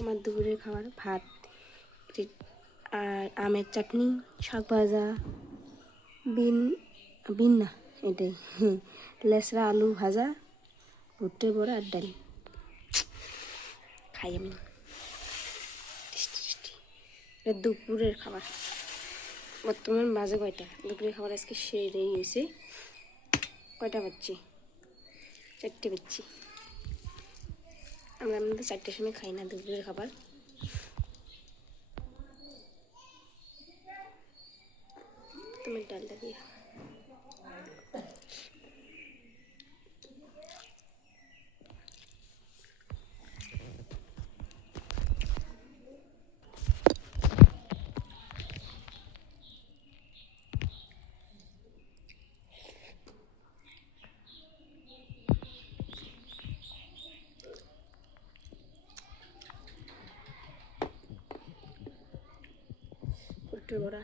আমার দুপুরের খাবার ভাত আর আমের চাটনি, শাক ভাজা, বিন বিন না এটাই লেসরা আলু ভাজা, ভুট্টে বড়া আর ডাল। খাই আমি এটা দুপুরের খাবার। বর্তমান বাজে কয়টা? দুপুরের খাবার আজকে সেরেই হয়েছে। কয়টা বাজছে? 4টে বাজছে। আমরা তো 4টের সময় খাই না দুপুরের খাবার। তোমার ডালটা দিয়ে ভুট্টে বড়া।